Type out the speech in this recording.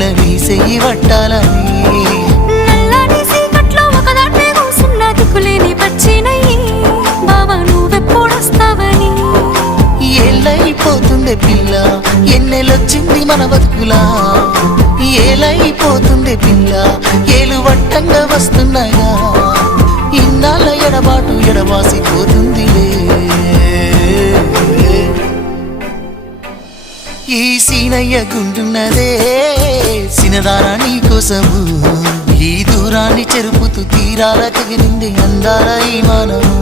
పిల్ల నీ చెయ్యి పట్టాలని నల్లని సీకట్లో ఒకదాన్నే కూసున్న దిక్కులేని పచ్చినయ్యి బావా నువ్వెప్పుడొస్తావని ఏళ్ళైపోతుండే పిల్ల ఎన్నెలొచ్చింది మన బతుకులా ఏలైపోతుండే పిల్ల ఏలు వట్టంగా వస్తున్నాయా ఇన్నాళ్ళ ఎడబాటు ఎడవాసిపోతుందిలే ఈ సీనయ్య గుంటున్నదే సినదారా నీ కోసము ఈ దూరాన్ని చెరుపుతూ తీరాల తెగిరింది అందాల ఈ మానము